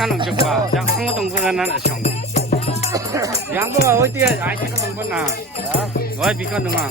상동적과 항동보다는 상. 양보가 어디에 아이템 동보나? 왜 비건능아?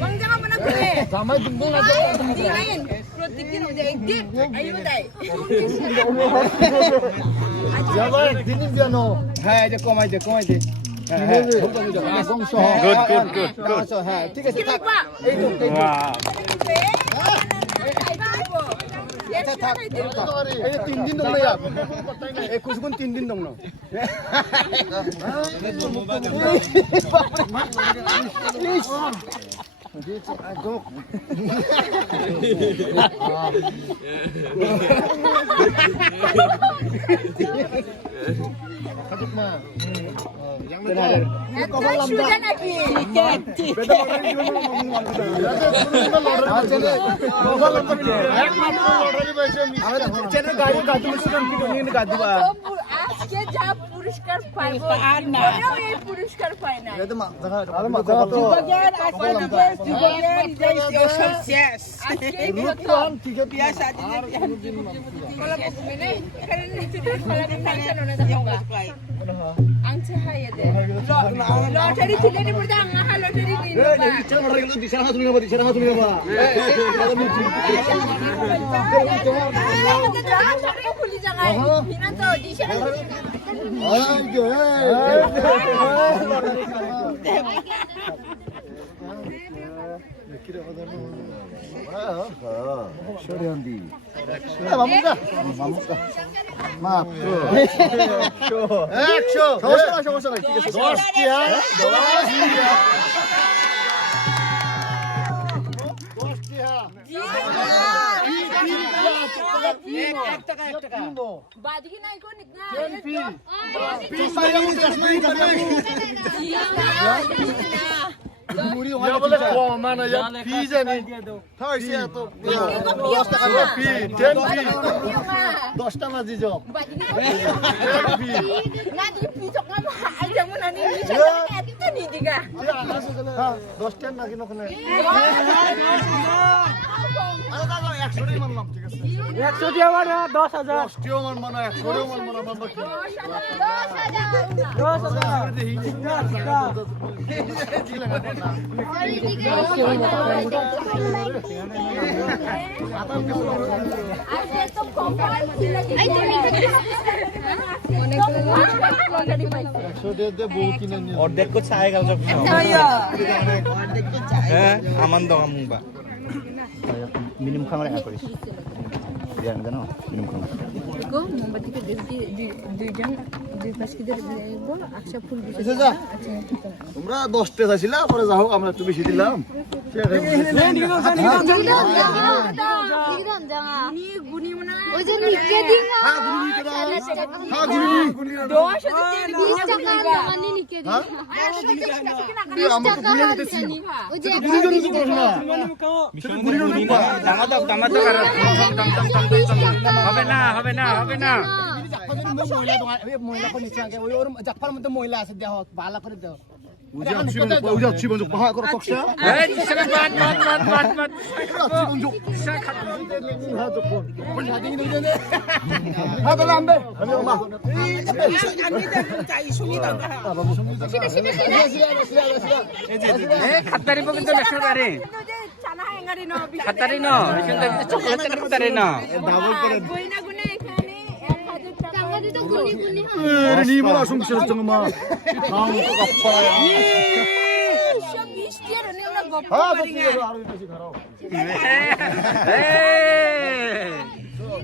Bang jangan pernah boleh. Sama jempol aja. Lain. Protekin udah edit. Ayo dai. Jawab, dinin dia no. হ্যাঁ যে কমাই দে good. হ্যাঁ ঠিক আছে থাক এই তো Wow. এই 3 দিন দম না 21 গুণ 3 দিন দম না Kajuk mah. Yang benar. Sudah lagi. Channel গাড়ি গাদু সুদন কি নি গাদু বা আজকে যা পুরস্কার পাইবো আর না এই পুরস্কার পাই না এটা মা জায়গা তো রূপবান ঠিক আছে বিয়া শাদি ang cahaya deh. Lottery tidak ni pun dah ngah lottery ni. চল মারা গেল দিশা হাত নিয়ে দিশা হাত নিয়ে বা Kuli jangan. Hina tu di sana. শরিয়ান্দি মামুকা মামুকা মাপ 100 সমস্যা নাই ঠিক আছে 10 টিয়া 10 টিয়া Bagi naik kau ni. বলে কম না ইয়া ফি জানি থাইছে তো 10 টাকা ফি 10 ফি 10 টা মাঝি জব ফি না দি পিচক না আই যেমন আনি এত নি দিগা হ্যাঁ 10 টা না কিনো কোনে আরে দাদা 100 টাই মানলাম ঠিক আছে 100 দিয়ে আমার 10000 10 টিও মান মানা 100 টিও মান মানা বাবা কি 10000 অর্ধেক ko চাই গাল জব হ্যাঁ আমন্দ আমবা মিনিমাম খামারে হ্যাঁ করিস দিয়ান জানো মিনিমাম খামার Ko mombati ke দুই জন দুই পাশ কি ধরে দেব আচ্ছা ফুল দিছে যা তোমরা 10 টা চাইছিলা পরে যাও আমরা একটু বেশি দিলাম নি গুনি মনা ওই যে নিচে দিবা হ্যাঁ গুনি কে দাও হ্যাঁ গুনি 10 20 টাকা দোকানে নিচে দিবা 20 টাকা জানি ওই যে গুনি করে তো প্রশ্ন দামা দাও দাম হবে না মহিলা নিচে আগে ওই ওর জাফার মধ্যে মহিলা আছে দেহ ভালো করে দেহ উজা জীবন পাহা করে পক্ষা এই দিশা বাত হ্যাঁ দাদা আমবে আমি মা এই খাতারি পর্যন্ত লেখা আরে চানা হেঙ্গারি no খাতারি ন কিন্তু চকলেট খাতারি ন ডাবল করে বইনা গুনে এখানে 1000 টাকা টাকা দিতে গুনি গুনি নি বলা সংসার সঙ্গে মা খাও তো কাপ্পা 120 টাকা নে ওরা গপ হ্যাঁ সত্যি আরো বেশি খারাপ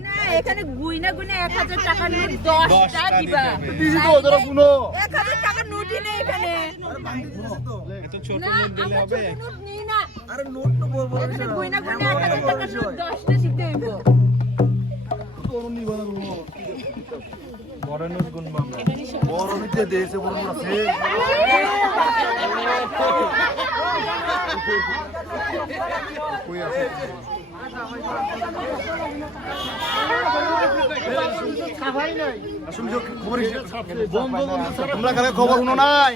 না এখানে গুইনা গুনে 1000 টাকা নোট 10 টা দিবা দিছি তো ধরো গুনো 1000 টাকা নোটই নেই এখানে এত ছোট না নোট দিলে হবে নোট নেই না আরে নোট তো বড় বড় এখানে গুইনা গুনে 1000 টাকা নোট 10 টা শিখতে হইব বড় নোট গুনবা বড় নিতে দেশে বড় বড় আছে কই আছে খাবাই নাই আসলে খবর তোমরা কালে খবর শুনো নাই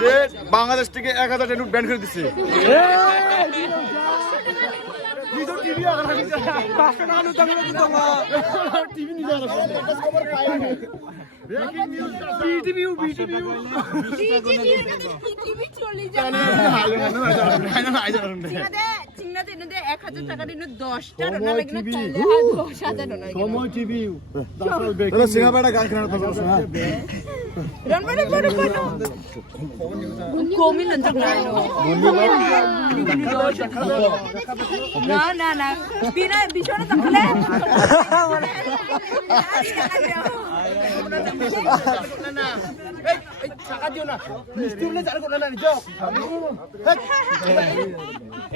যে বাংলাদেশ থেকে 1000 নোট ব্যান করে দিছে টিভি আগা দিছে 500 টাকা নোট টিভি নিয়ে যাওয়া খবর পাই নাই ব্রেকিং নিউজ বিটিভি চলে যাবে চিংনাতে এনে 1000 টাকা দিন 10 টা রান্না লাগে না চলে 10000 টাকা সময় টিভি তাহলে সিঙ্গাপাড়া গান খেলানো থাকবে রান্না করে কমি লঞ্চ না বিনা বিছানা থাকলে টাকা দিও না মিষ্টি বলে চার করে না নিছো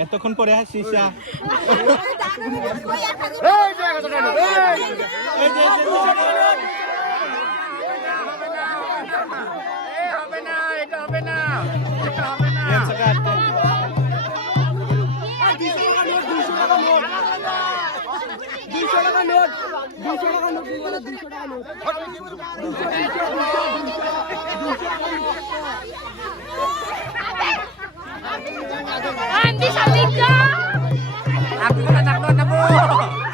এতক্ষণ পরে হাসিসা এই জায়গা তো কেন এই হবে না এটা হবে না Andi saling ka. Aku na takot na po.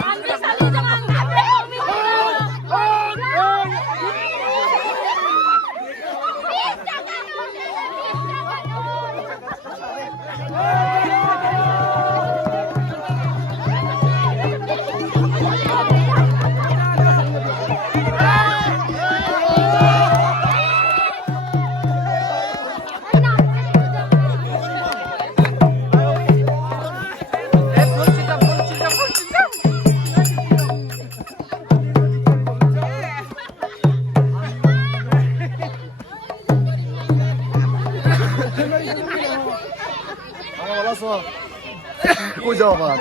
Andi saling ka. 알았어. 꽂아봐.